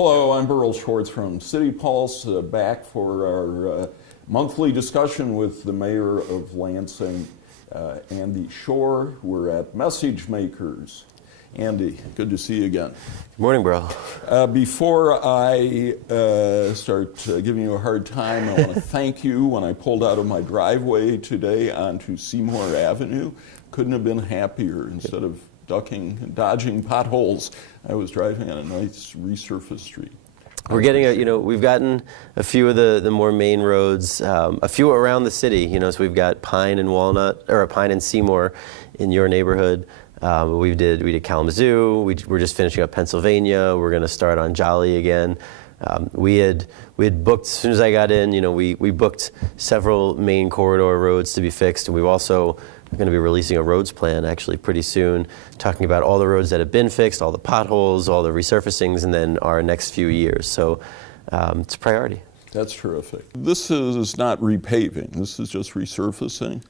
Hello, I'm Burl Schwartz from City Pulse, back for our monthly discussion with the Mayor of Lansing, Andy Schor. We're at Message Makers. Andy, good to see you again. Good morning, Burl. Before I start giving you a hard time, I want to thank you. When I pulled out of my driveway today onto Seymour Avenue, couldn't have been happier. Instead of ducking and dodging potholes, I was driving on a nice resurfaced street. We're getting we've gotten a few of the more main roads, a few around the city, so we've got Pine and Pine and Seymour in your neighborhood. We did Kalamazoo. We're just finishing up Pennsylvania. We're going to start on Jolly again. We had booked, as soon as I got in, we booked several main corridor roads to be fixed, and we've also going to be releasing a roads plan actually pretty soon, talking about all the roads that have been fixed, all the potholes, all the resurfacings, and then our next few years. So it's a priority. That's terrific. This is not repaving. This is just resurfacing.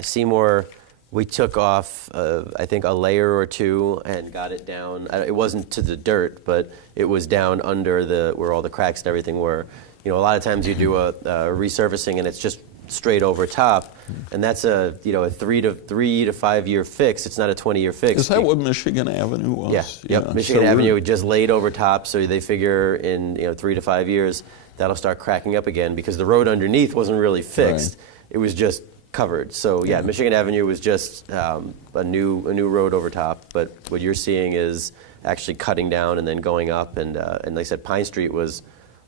Seymour, we took off, I think, a layer or two and got it down. It wasn't to the dirt, but it was down under where all the cracks and everything were. A lot of times you do a resurfacing and it's just straight over top, and that's a 3 to 5 year fix. It's not a 20-year fix. Is that what Michigan Avenue was? Yeah. Yep. Michigan Avenue just laid over top, so they figure in 3 to 5 years that'll start cracking up again because the road underneath wasn't really fixed. Right. It was just covered. So yeah, Michigan Avenue was just a new road over top. But what you're seeing is actually cutting down and then going up, and like I said, Pine Street was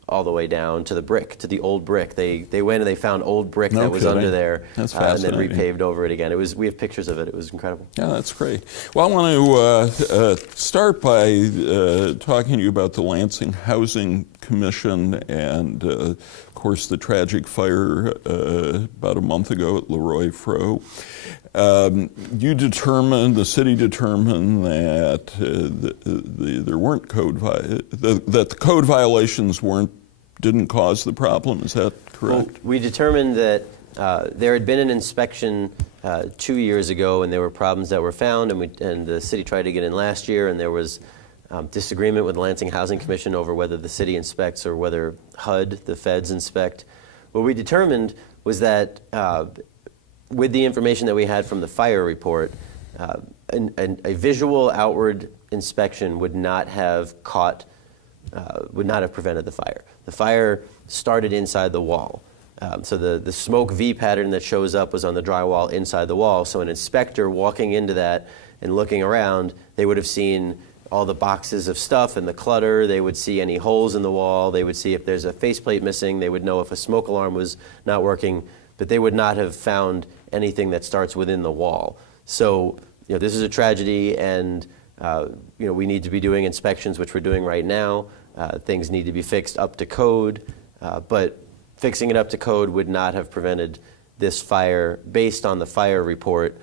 all the way down to the old brick. They went and they found old brick that was under there, and then repaved over it again. We have pictures of it. It was incredible. Yeah, that's great. Well, I want to start by talking to you about the Lansing Housing Commission and, of course, the tragic fire about a month ago at Leroy Fro. The city determined that there weren't that the code violations didn't cause the problem. Is that correct? Well, we determined that there had been an inspection 2 years ago, and there were problems that were found, and the city tried to get in last year, and there was disagreement with the Lansing Housing Commission over whether the city inspects or whether HUD, the feds, inspect. What we determined was that with the information that we had from the fire report, a visual outward inspection would not have prevented the fire. The fire started inside the wall. So the smoke V pattern that shows up was on the drywall inside the wall. So an inspector walking into that and looking around, they would have seen all the boxes of stuff and the clutter. They would see any holes in the wall. They would see if there's a faceplate missing. They would know if a smoke alarm was not working, but they would not have found anything that starts within the wall. So this is a tragedy, and we need to be doing inspections, which we're doing right now. Things need to be fixed up to code, but fixing it up to code would not have prevented this fire based on the fire report,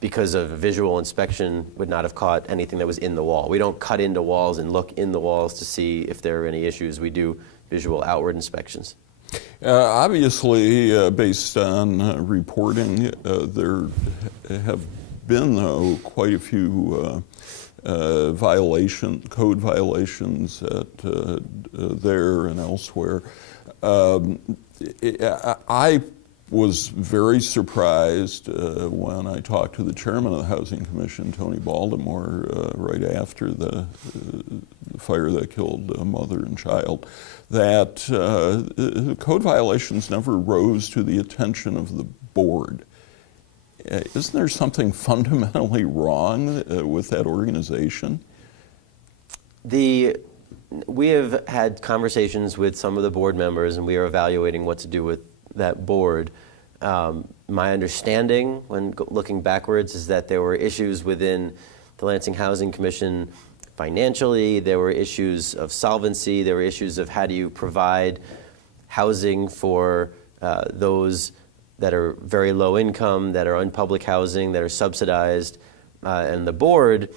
because of visual inspection would not have caught anything that was in the wall. We don't cut into walls and look in the walls to see if there are any issues. We do visual outward inspections. Obviously, based on reporting, there have been, though, quite a few code violations there and elsewhere. I was very surprised when I talked to the chairman of the Housing Commission, Tony Baltimore, right after the fire that killed a mother and child, that code violations never rose to the attention of the board. Isn't there something fundamentally wrong with that organization? We have had conversations with some of the board members, and we are evaluating what to do with that board. My understanding, when looking backwards, is that there were issues within the Lansing Housing Commission financially. There were issues of solvency. There were issues of how do you provide housing for those that are very low income, that are on public housing, that are subsidized. And the board,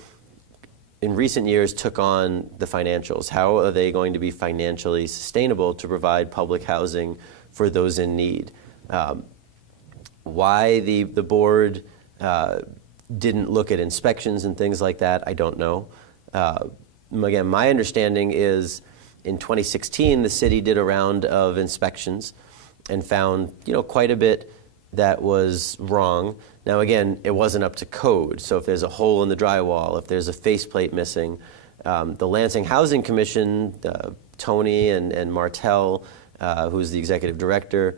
in recent years, took on the financials. How are they going to be financially sustainable to provide public housing for those in need? Why the board didn't look at inspections and things like that, I don't know. again, my understanding is in 2016, the city did a round of inspections and found, quite a bit that was wrong. Now, again, it wasn't up to code. So if there's a hole in the drywall, if there's a faceplate missing, the Lansing Housing Commission, Tony and Martell, who's the executive director,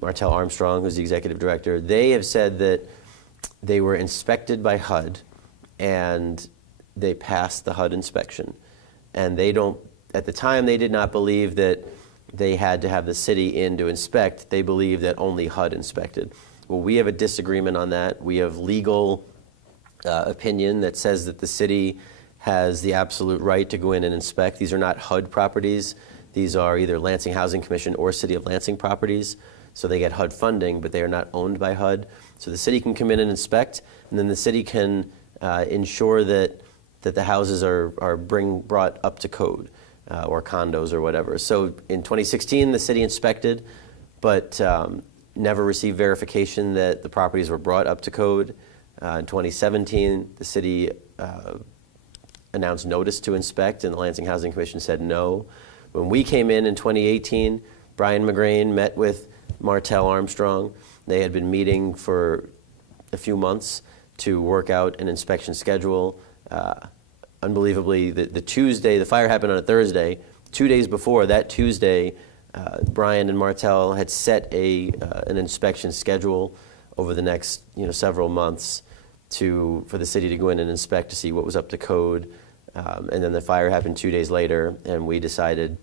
Martell Armstrong, who's the executive director, they have said that they were inspected by HUD and they passed the HUD inspection. And at the time, they did not believe that they had to have the city in to inspect. They believed that only HUD inspected. Well, we have a disagreement on that. We have legal opinion that says that the city has the absolute right to go in and inspect. These are not HUD properties. These are either Lansing Housing Commission or City of Lansing properties. So they get HUD funding, but they are not owned by HUD. So the city can come in and inspect, and then the city can ensure that the houses are brought up to code, or condos or whatever. So in 2016, the city inspected, but never received verification that the properties were brought up to code. In 2017, the city announced notice to inspect, and the Lansing Housing Commission said no. When we came in 2018, Brian McGrain met with Martell Armstrong. They had been meeting for a few months to work out an inspection schedule. Unbelievably, the Tuesday, the fire happened on a Thursday. 2 days before that Tuesday, Brian and Martell had set an inspection schedule over the next several months for the city to go in and inspect to see what was up to code. And then the fire happened 2 days later, and we decided,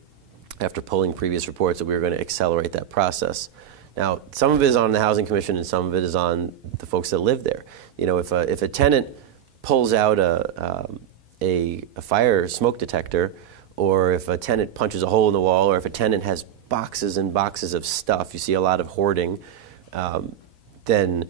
after pulling previous reports, that we were going to accelerate that process. Now, some of it is on the Housing Commission, and some of it is on the folks that live there. If a tenant pulls out a fire smoke detector, or if a tenant punches a hole in the wall, or if a tenant has boxes and boxes of stuff, you see a lot of hoarding, then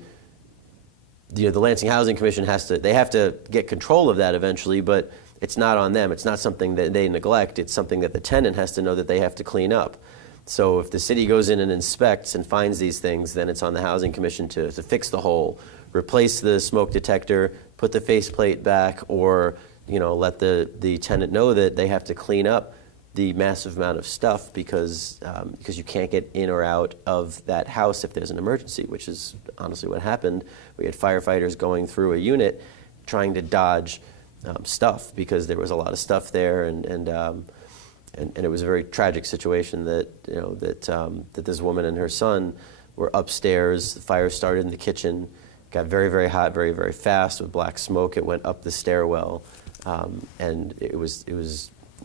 the Lansing Housing Commission have to get control of that eventually, but it's not on them. It's not something that they neglect. It's something that the tenant has to know that they have to clean up. So if the city goes in and inspects and finds these things, then it's on the Housing Commission to fix the hole, replace the smoke detector, put the faceplate back, or let the tenant know that they have to clean up the massive amount of stuff because you can't get in or out of that house if there's an emergency, which is honestly what happened. We had firefighters going through a unit trying to dodge stuff because there was a lot of stuff there, and it was a very tragic situation that this woman and her son were upstairs. The fire started in the kitchen, got very, very hot, very, very fast with black smoke. It went up the stairwell, and it was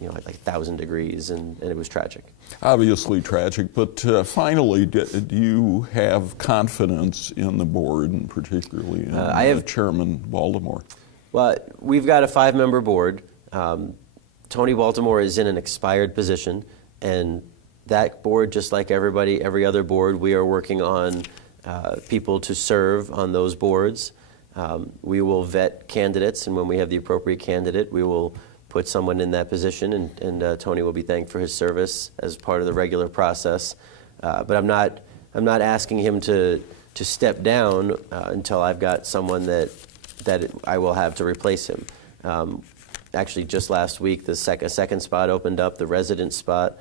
like 1,000 degrees, and it was tragic. Obviously tragic, but finally, do you have confidence in the board, and particularly in Chairman Baltimore? Well, we've got a 5-member board. Tony Baltimore is in an expired position, and that board, just like every other board, we are working on people to serve on those boards. We will vet candidates, and when we have the appropriate candidate, we will put someone in that position, and Tony will be thanked for his service as part of the regular process. But I'm not asking him to step down until I've got someone that I will have to replace him. Actually, just last week, a second spot opened up. The resident spot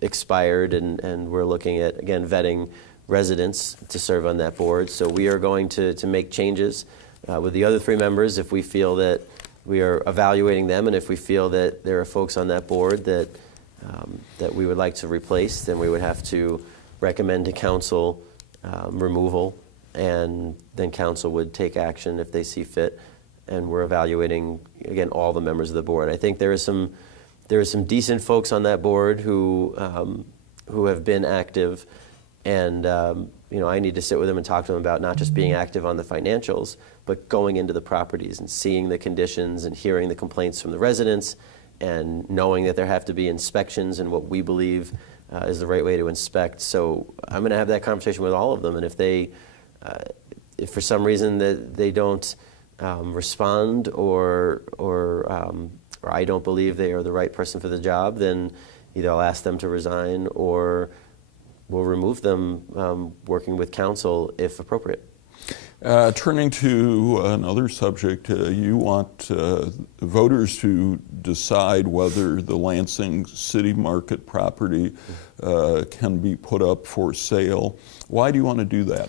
expired, and we're looking at, again, vetting residents to serve on that board. So we are going to make changes with the other 3 members if we feel that we are evaluating them, and if we feel that there are folks on that board that we would like to replace, then we would have to recommend to council removal, and then council would take action if they see fit. And we're evaluating, again, all the members of the board. I think there are some decent folks on that board who have been active, and I need to sit with them and talk to them about not just being active on the financials, but going into the properties and seeing the conditions and hearing the complaints from the residents, and knowing that there have to be inspections and what we believe is the right way to inspect. So I'm going to have that conversation with all of them, and if for some reason that they don't respond, or I don't believe they are the right person for the job, then either I'll ask them to resign, or we'll remove them, working with council if appropriate. Turning to another subject, you want voters to decide whether the Lansing City Market property can be put up for sale. Why do you want to do that?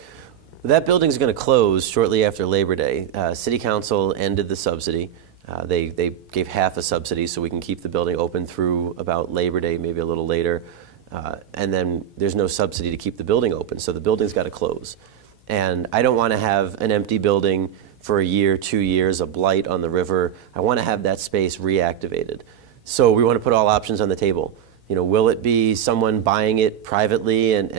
That building's going to close shortly after Labor Day. City Council ended the subsidy. They gave half a subsidy so we can keep the building open through about Labor Day, maybe a little later. And then there's no subsidy to keep the building open, so the building's got to close. And I don't want to have an empty building for a year, 2 years, a blight on the river. I want to have that space reactivated. So we want to put all options on the table. You know, will it be someone buying it privately and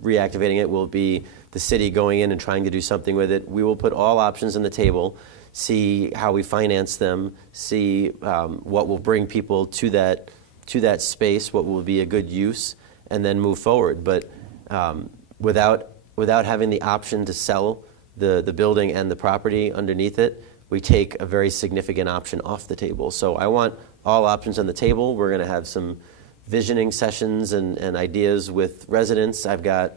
reactivating it? Will it be the city going in and trying to do something with it? We will put all options on the table, see how we finance them, see what will bring people to that space, what will be a good use, and then move forward. But without having the option to sell the building and the property underneath it, we take a very significant option off the table. So I want all options on the table. We're going to have some visioning sessions and ideas with residents. I've got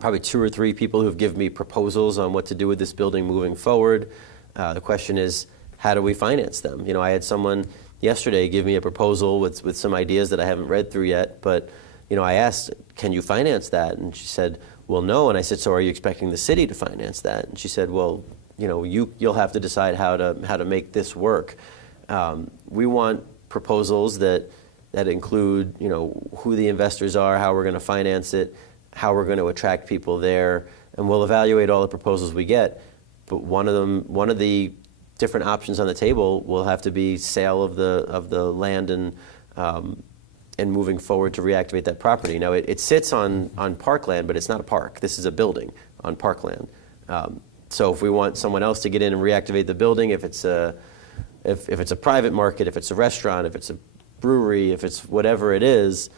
probably 2 or 3 people who've given me proposals on what to do with this building moving forward. The question is, how do we finance them? You know, I had someone yesterday give me a proposal with some ideas that I haven't read through yet, but you know, I asked, can you finance that? And she said, well, no. And I said, so are you expecting the city to finance that? And she said, well, you know, you'll have to decide how to make this work. We want proposals that include, you know, who the investors are, how we're going to finance it, how we're going to attract people there, and we'll evaluate all the proposals we get. But one of the different options on the table will have to be sale of the land and moving forward to reactivate that property. Now, it sits on parkland, but it's not a park. This is a building on parkland. So if we want someone else to get in and reactivate the building, if it's a private market, if it's a restaurant, if it's a brewery, if it's whatever it is,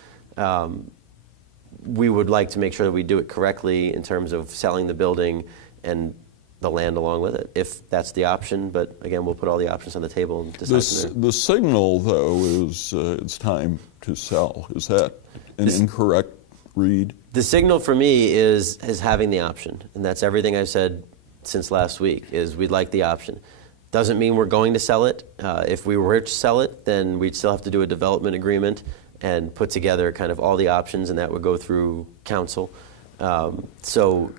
we would like to make sure that we do it correctly in terms of selling the building and the land along with it, if that's the option. But again, we'll put all the options on the table and decide from there. The signal, though, is it's time to sell. Is that an incorrect read? The signal for me is having the option, and that's everything I've said since last week, is we'd like the option. Doesn't mean we're going to sell it. If we were to sell it, then we'd still have to do a development agreement and put together kind of all the options, and that would go through council. So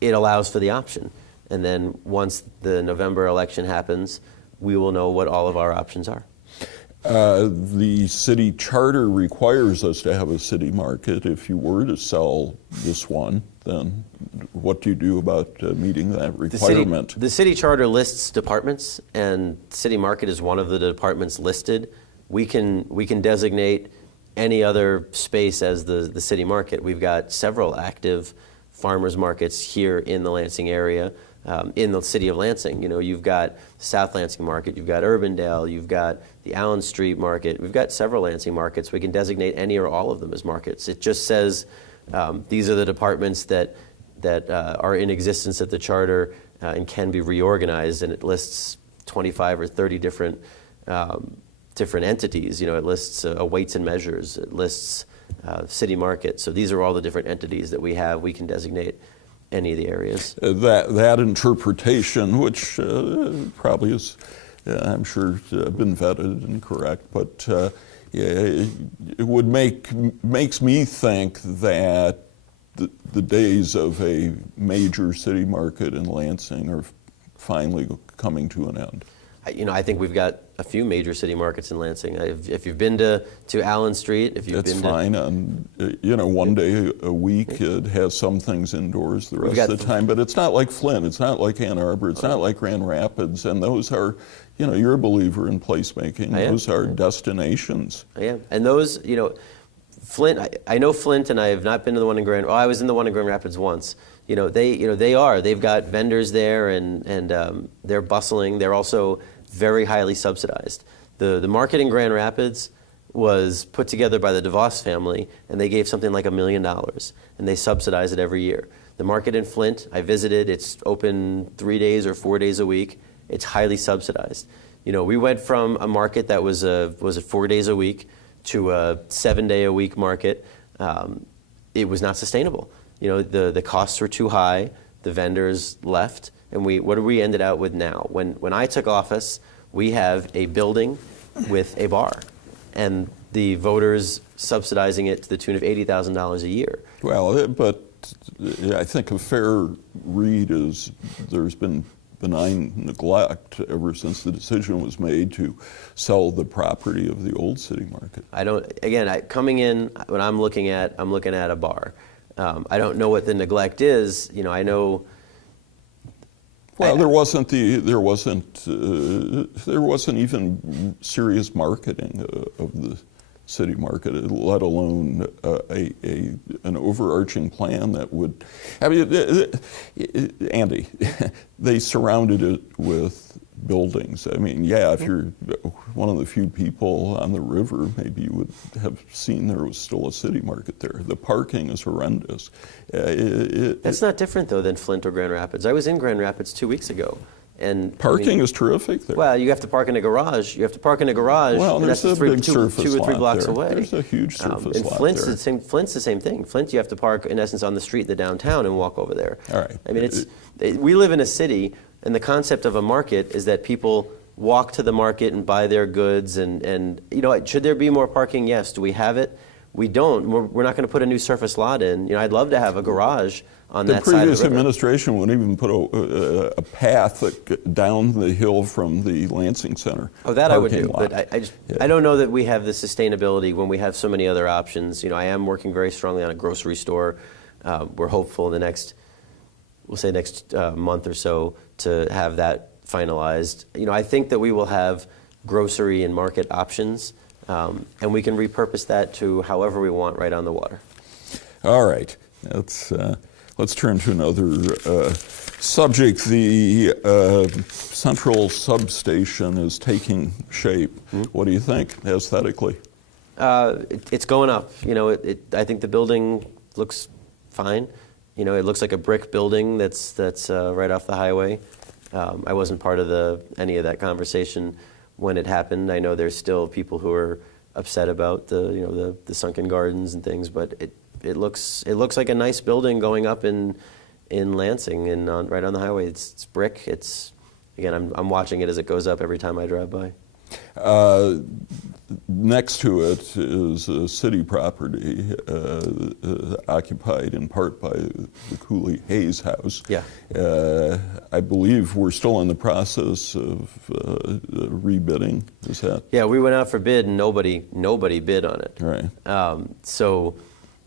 it allows for the option. And then once the November election happens, we will know what all of our options are. The city charter requires us to have a city market. If you were to sell this one, then what do you do about meeting that requirement? The city charter lists departments, and city market is one of the departments listed. We can designate any other space as the city market. We've got several active farmers markets here in the Lansing area. In the city of Lansing, you know, you've got South Lansing Market, you've got Urbandale, you've got the Allen Street Market. We've got several Lansing markets. We can designate any or all of them as markets. It just says these are the departments that are in existence at the charter and can be reorganized, and it lists 25 or 30 different entities. You know, it lists weights and measures. It lists city market. So these are all the different entities that we have. We can designate any of the areas. That interpretation, which probably is, I'm sure, been vetted and correct, but it would makes me think that the days of a major city market in Lansing are finally coming to an end. You know, I think we've got a few major city markets in Lansing. If you've been to Allen Street, if you've been fine. And you know, one day a week it has some things indoors the rest of the time. But it's not like Flint. It's not like Ann Arbor. It's not like Grand Rapids. And those are, you know, you're a believer in placemaking. Those are destinations. I am. And those, you know, Flint. I know Flint, and I have not been to the one in Grand. Oh, I was in the one in Grand Rapids once. You know, they've got vendors there, and they're bustling. They're also very highly subsidized. The market in Grand Rapids was put together by the DeVos family, and they gave something like $1 million, and they subsidize it every year. The market in Flint, I visited. It's open 3 days or 4 days a week. It's highly subsidized. You know, we went from a market that was 4 days a week to a 7-day-a-week market. It was not sustainable. You know, the costs were too high. the vendors left, and what did we ended out with now? When I took office, we have a building with a bar, and the voters subsidizing it to the tune of $80,000 a year. Well, but I think a fair read is there's been benign neglect ever since the decision was made to sell the property of the old city market. Coming in, when I'm looking at a bar. I don't know what the neglect is. I know. Well, there wasn't even serious marketing of the city market, let alone an overarching plan that would. I mean, Andy, they surrounded it with buildings. I mean, yeah, if you're one of the few people on the river, maybe you would have seen there was still a city market there. The parking is horrendous. That's not different, though, than Flint or Grand Rapids. I was in Grand Rapids 2 weeks ago. And parking is terrific there. Well, you have to park in a garage. Well, and there's that's a big two surface or three lot blocks there. away. There's a huge surface and lot Flint's there. Flint's the same thing. Flint, you have to park, in essence, on the street, the downtown, and walk over there. All right. I mean, we live in a city, and the concept of a market is that people walk to the market and buy their goods. And should there be more parking? Yes. Do we have it? We don't. We're not going to put a new surface lot in. I'd love to have a garage on that side of the river. The previous administration wouldn't even put a path down the hill from the Lansing Center. Oh, that I would do, lot. but I don't know that we have the sustainability when we have so many other options. I am working very strongly on a grocery store. We're hopeful in the next month or so to have that finalized. I think that we will have grocery and market options, and we can repurpose that to however we want right on the water. All right. Let's turn to another subject. The central substation is taking shape. Mm-hmm. What do you think aesthetically? It's going up. I think the building looks fine. It looks like a brick building that's right off the highway. I wasn't part of any of that conversation when it happened. I know there's still people who are upset about the sunken gardens and things, but it looks like a nice building going up in Lansing and right on the highway. It's brick. I'm watching it as it goes up every time I drive by. Next to it is a city property occupied in part by the Cooley Hayes House. Yeah. I believe we're still in the process of rebidding. Is that? Yeah, we went out for bid and nobody bid on it. Right. So,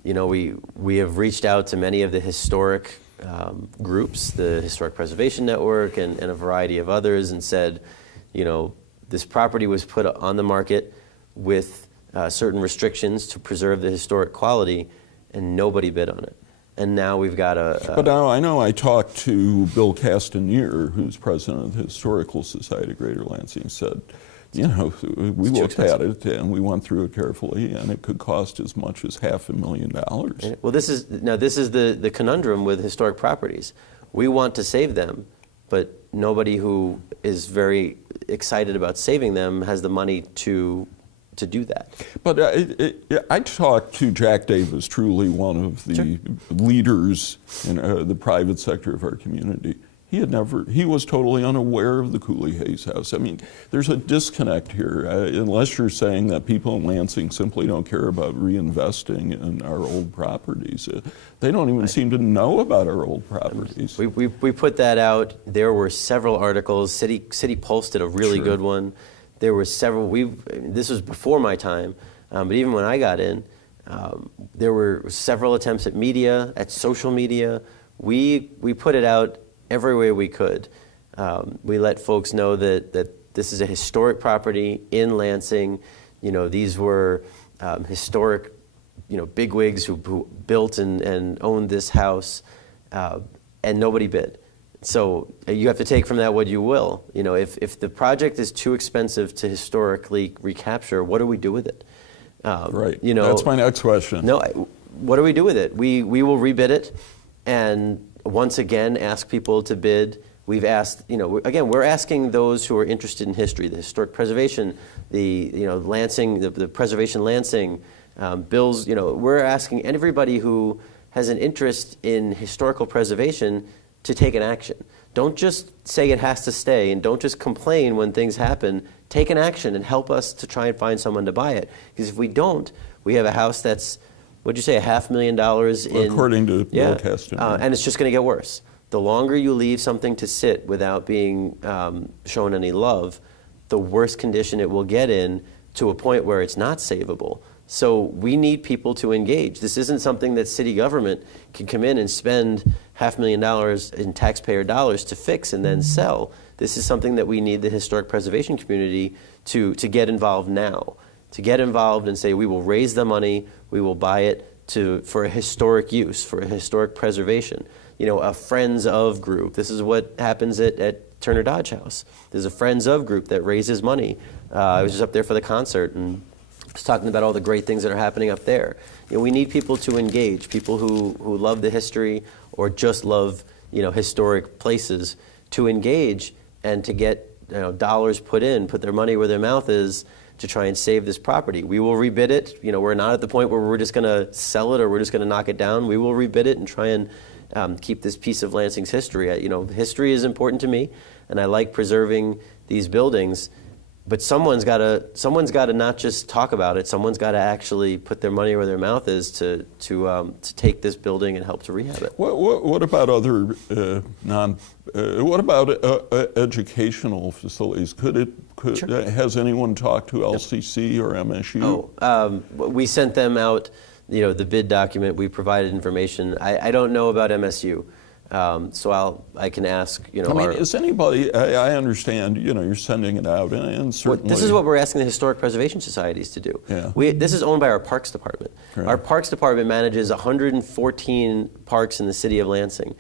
we have reached out to many of the historic groups, the Historic Preservation Network and a variety of others, and said, this property was put on the market with certain restrictions to preserve the historic quality, and nobody bid on it. And now we've got But now I know I talked to Bill Castanier, who's president of the Historical Society of Greater Lansing, said, we looked at it and we went through it carefully, and it could cost as much as $500,000. Well, this is the conundrum with historic properties. We want to save them, but nobody who is very excited about saving them has the money to do that. But I talked to Jack Davis, truly one of the leaders in the private sector of our community. He was totally unaware of the Cooley Hayes House. I mean, there's a disconnect here, unless you're saying that people in Lansing simply don't care about reinvesting in our old properties. They don't even seem to know about our old properties. We put that out. There were several articles. City Pulse did a really good one. There were several. This was before my time, but even when I got in, there were several attempts at media, at social media. We put it out every way we could. We let folks know that this is a historic property in Lansing. These were historic, bigwigs who built and owned this house, and nobody bid. So you have to take from that what you will. If the project is too expensive to historically recapture, what do we do with it? Right. That's my next question. No, what do we do with it? We will rebid it, and once again ask people to bid. We've asked, we're asking those who are interested in history, the historic preservation, Lansing, the Preservation Lansing, bills. We're asking everybody who has an interest in historical preservation to take an action. Don't just say it has to stay, and don't just complain when things happen. Take an action and help us to try and find someone to buy it. Because if we don't, we have a house that's, what'd you say, $500,000 in? According to Bill Caston. And it's just going to get worse. The longer you leave something to sit without being shown any love, the worse condition it will get in, to a point where it's not savable. So we need people to engage. This isn't something that city government can come in and spend $500,000 in taxpayer dollars to fix and then sell. This is something that we need the historic preservation community to get involved now. To get involved and say, we will raise the money, we will buy it for a historic use, for a historic preservation. You know, a Friends of group. This is what happens at Turner Dodge House. There's a Friends of group that raises money. I was just up there for the concert and was talking about all the great things that are happening up there. You know, we need people to engage, people who love the history or just love, you know, historic places, to engage and to get, you know, dollars put their money where their mouth is, to try and save this property. We will rebid it. You know, we're not at the point where we're just going to sell it or we're just going to knock it down. We will rebid it and try and keep this piece of Lansing's history. You know, history is important to me, and I like preserving these buildings. But someone's got to not just talk about it. Someone's got to actually put their money where their mouth is to take this building and help to rehab it. What about other what about educational facilities? Sure. Has anyone talked to LCC or MSU? We sent them out, you know, the bid document. We provided information. I don't know about MSU. So I can ask, you know. I mean, is anybody? I understand, you know, you're sending it out, and certainly. This is what we're asking the historic preservation societies to do. Yeah. This is owned by our Parks Department. Right. Our Parks Department manages 114 parks in the city of Lansing.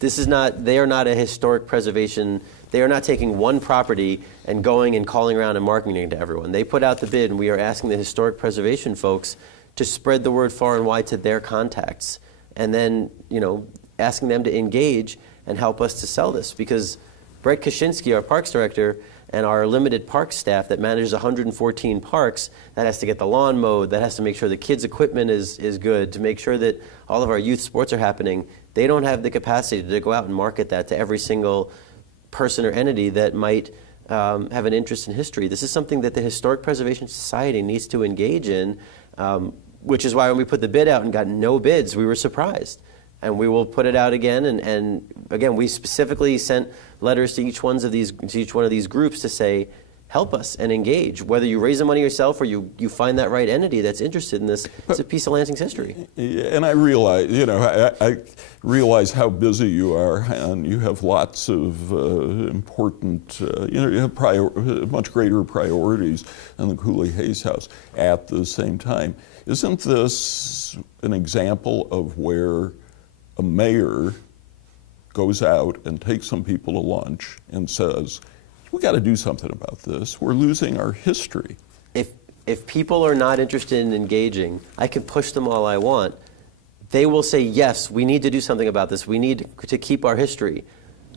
They are not a historic preservation. They are not taking one property and going and calling around and marketing it to everyone. They put out the bid, and we are asking the historic preservation folks to spread the word far and wide to their contacts, and then, you know, asking them to engage and help us to sell this. Because Brett Kaczynski, our parks director, and our limited parks staff that manages 114 parks, that has to get the lawn mowed, that has to make sure the kids' equipment is good, to make sure that all of our youth sports are happening. They don't have the capacity to go out and market that to every single person or entity that might have an interest in history. This is something that the Historic Preservation Society needs to engage in, which is why when we put the bid out and got no bids, we were surprised. And we will put it out again. And again, we specifically sent letters to each one of these groups to say, help us and engage. Whether you raise the money yourself or you find that right entity that's interested in this, it's a piece of Lansing's history. And I realize, you know, I realize how busy you are, and you have lots of important, you know, you have much greater priorities than the Cooley Hayes House at the same time. Isn't this an example of where a mayor goes out and takes some people to lunch and says, we got to do something about this. We're losing our history. If people are not interested in engaging, I can push them all I want. They will say, yes, we need to do something about this. We need to keep our history.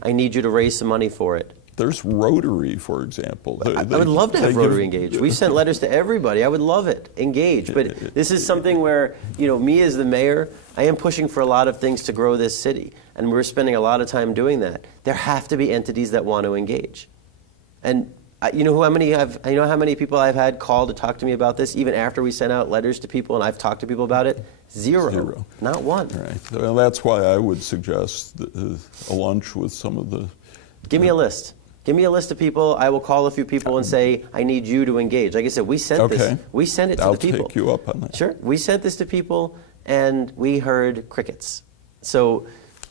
I need you to raise some money for it. There's Rotary, for example. I would love to have Rotary engage. We've sent letters to everybody. I would love it. Engage. But this is something where, you know, me as the mayor, I am pushing for a lot of things to grow this city. And we're spending a lot of time doing that. There have to be entities that want to engage. And you know how many people I've had call to talk to me about this, even after we sent out letters to people and I've talked to people about it? Zero. Not one. Right. Well, that's why I would suggest a lunch with some of the... Give me a list. Give me a list of people. I will call a few people and say, I need you to engage. Like I said, we sent this. We sent it to the people. I'll take you up on that. Sure. We sent this to people, and we heard crickets. So,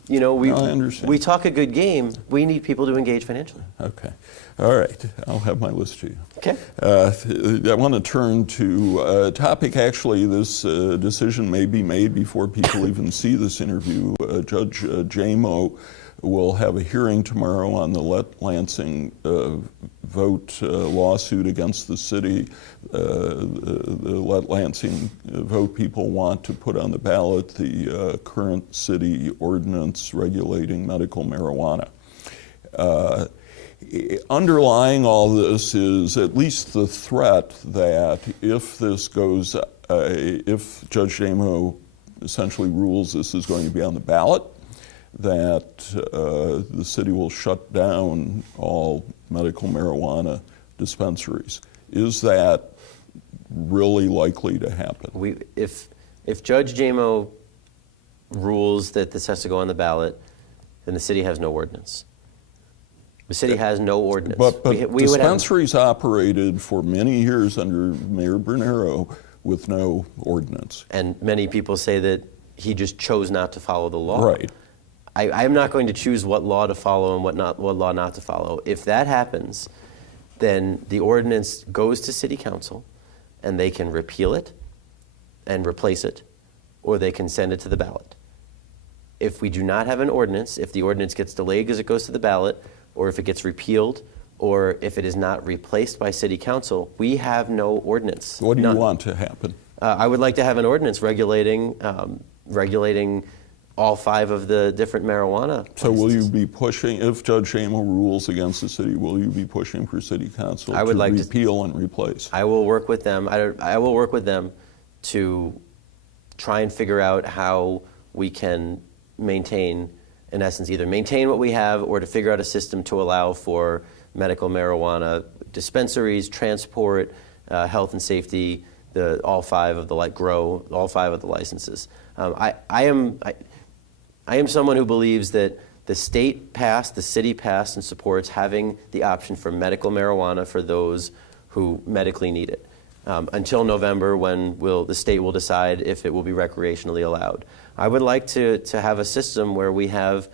you know, we talk a good game. We need people to engage financially. Okay. All right. I'll have my list to you. Okay. I want to turn to a topic. Actually, this decision may be made before people even see this interview. Judge Jamo will have a hearing tomorrow on the Let Lansing Vote lawsuit against the city. The Let Lansing Vote people want to put on the ballot the current city ordinance regulating medical marijuana. Underlying all this is at least the threat that if this goes, if Judge Jamo essentially rules this is going to be on the ballot, that the city will shut down all medical marijuana dispensaries. Is that really likely to happen? If Judge Jamo rules that this has to go on the ballot, then the city has no ordinance. The city has no ordinance. But we dispensaries operated for many years under Mayor Bernero with no ordinance. And many people say that he just chose not to follow the law. Right. I'm not going to choose what law to follow and what law not to follow. If that happens, then the ordinance goes to city council, and they can repeal it and replace it, or they can send it to the ballot. If we do not have an ordinance, if the ordinance gets delayed because it goes to the ballot, or if it gets repealed, or if it is not replaced by city council, we have no ordinance. What do you want to happen? I would like to have an ordinance regulating all 5 of the different marijuana So licenses. will you be pushing, if Judge Jamo rules against the city, will you be pushing for city council to repeal and replace? I will work with them. I will work with them to try and figure out how we can maintain, in essence, either maintain what we have or to figure out a system to allow for medical marijuana dispensaries, transport, health and safety, all 5 of the all 5 of the licenses. I am someone who believes that the state passed, the city passed, and supports having the option for medical marijuana for those who medically need it. Until November, when the state will decide if it will be recreationally allowed. I would like to have a system where we have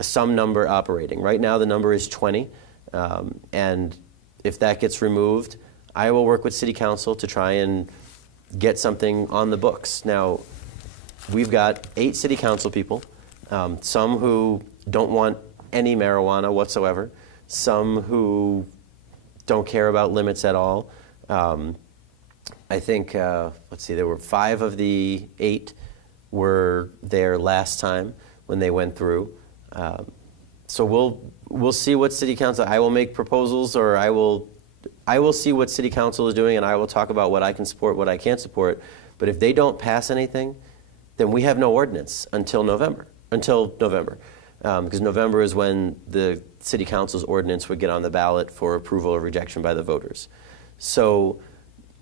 some number operating. Right now the number is 20, and if that gets removed, I will work with city council to try and get something on the books. Now, we've got 8 city council people, some who don't want any marijuana whatsoever, some who don't care about limits at all. I think, there were 5 of the 8 were there last time when they went through. So we'll see what city council, I will make proposals, or I will see what city council is doing, and I will talk about what I can support, what I can't support. But if they don't pass anything, then we have no ordinance until November. Because November is when the city council's ordinance would get on the ballot for approval or rejection by the voters. So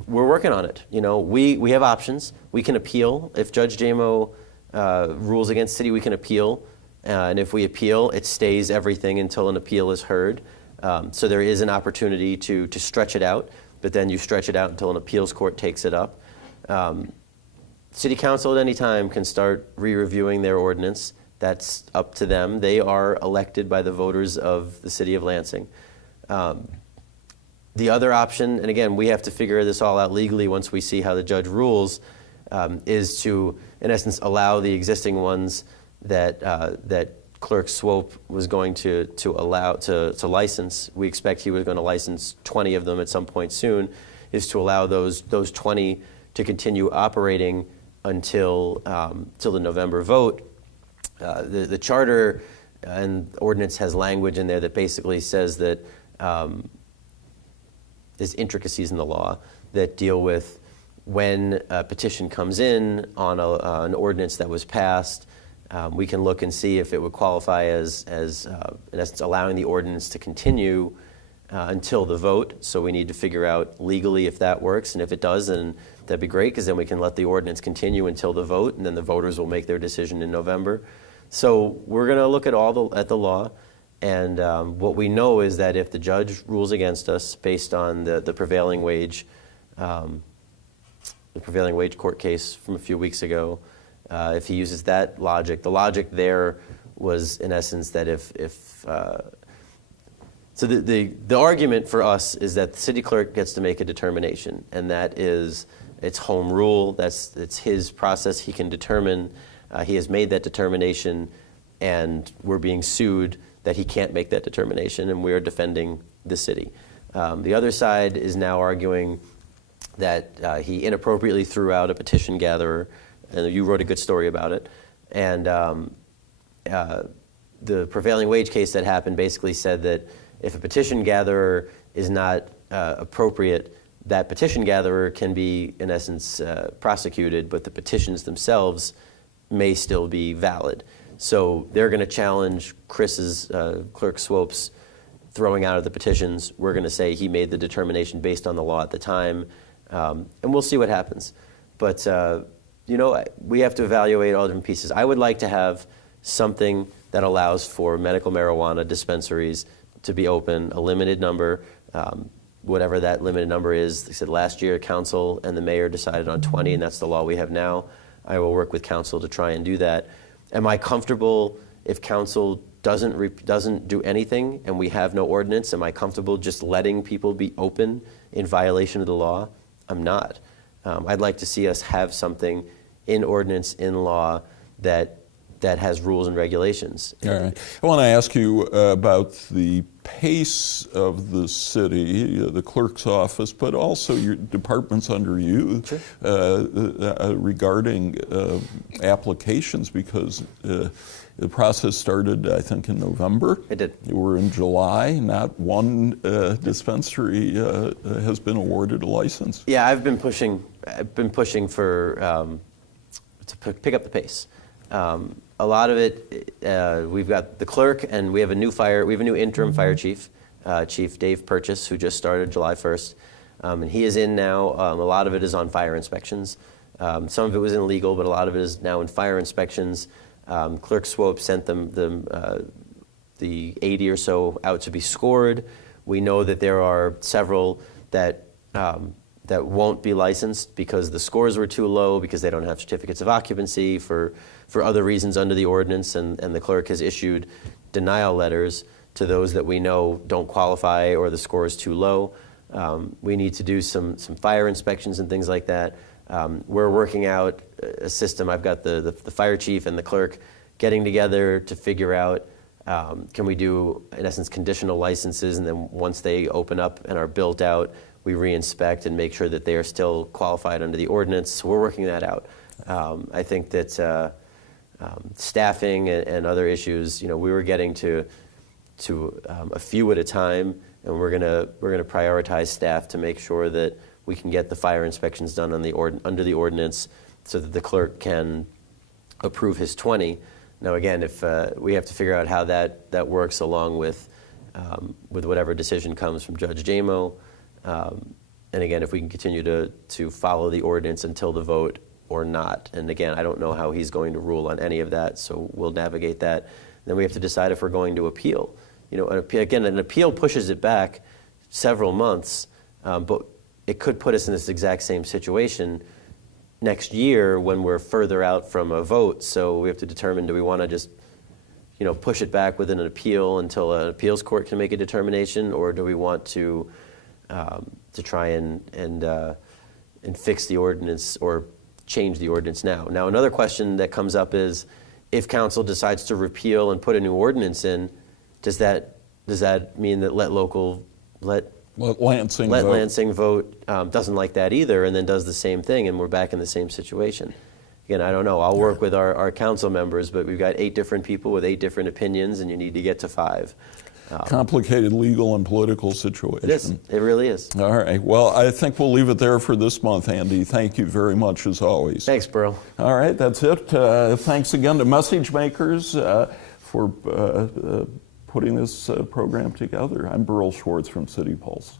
we're working on it. We have options. We can appeal. If Judge Jamo rules against city, we can appeal. And if we appeal, it stays everything until an appeal is heard. So there is an opportunity to stretch it out, but then you stretch it out until an appeals court takes it up. City council at any time can start re-reviewing their ordinance. That's up to them. They are elected by the voters of the city of Lansing. The other option, and again, we have to figure this all out legally once we see how the judge rules, is to, in essence, allow the existing ones that Clerk Swope was going to allow to license. We expect he was going to license 20 of them at some point soon, is to allow those 20 to continue operating until the November vote. The charter and ordinance has language in there that basically says that there's intricacies in the law that deal with when a petition comes in on an ordinance that was passed. We can look and see if it would qualify as in essence, allowing the ordinance to continue until the vote. So we need to figure out legally if that works, and if it does, then that'd be great, because then we can let the ordinance continue until the vote, and then the voters will make their decision in November. So we're going to look at the law, and what we know is that if the judge rules against us based on the prevailing wage court case from a few weeks ago, if he uses that logic, the logic there was in essence that so the argument for us is that the city clerk gets to make a determination, and that is it's home rule. It's his process. He can determine. He has made that determination, and we're being sued that he can't make that determination, and we are defending the city. The other side is now arguing that he inappropriately threw out a petition gatherer, and you wrote a good story about it. And the prevailing wage case that happened basically said that if a petition gatherer is not appropriate, that petition gatherer can be, in essence, prosecuted, but the petitions themselves may still be valid. So they're going to challenge Chris's, Clerk Swope's, throwing out of the petitions. We're going to say he made the determination based on the law at the time, and we'll see what happens. But, we have to evaluate all different pieces. I would like to have something that allows for medical marijuana dispensaries to be open, a limited number, whatever that limited number is. They said last year, council and the mayor decided on 20, and that's the law we have now. I will work with council to try and do that. Am I comfortable if council doesn't do anything and we have no ordinance? Am I comfortable just letting people be open in violation of the law? I'm not. I'd like to see us have something in ordinance, in law, that has rules and regulations. All right. I want to ask you about the pace of the city, the clerk's office, but also your departments under you. Sure. Regarding applications, because the process started, I think, in November. It did. We're in July. Not one dispensary has been awarded a license. Yeah, I've been pushing for to pick up the pace. A lot of it, we've got the clerk, and we have a new interim fire chief, Chief Dave Purchase, who just started July 1st, and he is in now. A lot of it is on fire inspections. Some of it was in legal, but a lot of it is now in fire inspections. Clerk Swope sent them the 80 or so out to be scored. We know that there are several that won't be licensed because the scores were too low, because they don't have certificates of occupancy for other reasons under the ordinance, and the clerk has issued denial letters to those that we know don't qualify or the score is too low. We need to do some fire inspections and things like that. We're working out a system. I've got the fire chief and the clerk getting together to figure out, can we do, in essence, conditional licenses, and then once they open up and are built out, we re-inspect and make sure that they are still qualified under the ordinance. So we're working that out. I think that staffing and other issues, we were getting to a few at a time, and we're gonna prioritize staff to make sure that we can get the fire inspections done on under the ordinance, so that the clerk can approve his 20. Now, again, if we have to figure out how that works along with whatever decision comes from Judge Jamo. And again, if we can continue to follow the ordinance until the vote or not. And again, I don't know how he's going to rule on any of that, so we'll navigate that. Then we have to decide if we're going to appeal. An appeal pushes it back several months, but it could put us in this exact same situation next year when we're further out from a vote. So we have to determine, do we want to just push it back within an appeal until an appeals court can make a determination, or do we want to try and fix the ordinance or change the ordinance now? Now, another question that comes up is, if council decides to repeal and put a new ordinance in, does that mean that let Lansing vote doesn't like that either, and then does the same thing, and we're back in the same situation? Again, I don't know. I'll work with our council members, but we've got 8 different people with 8 different opinions, and you need to get to 5. Complicated legal and political situation. It is. It really is. All right. Well, I think we'll leave it there for this month, Andy. Thank you very much, as always. Thanks, Burl. All right. That's it. Thanks again to Message Makers for putting this program together. I'm Burl Schwartz from City Pulse.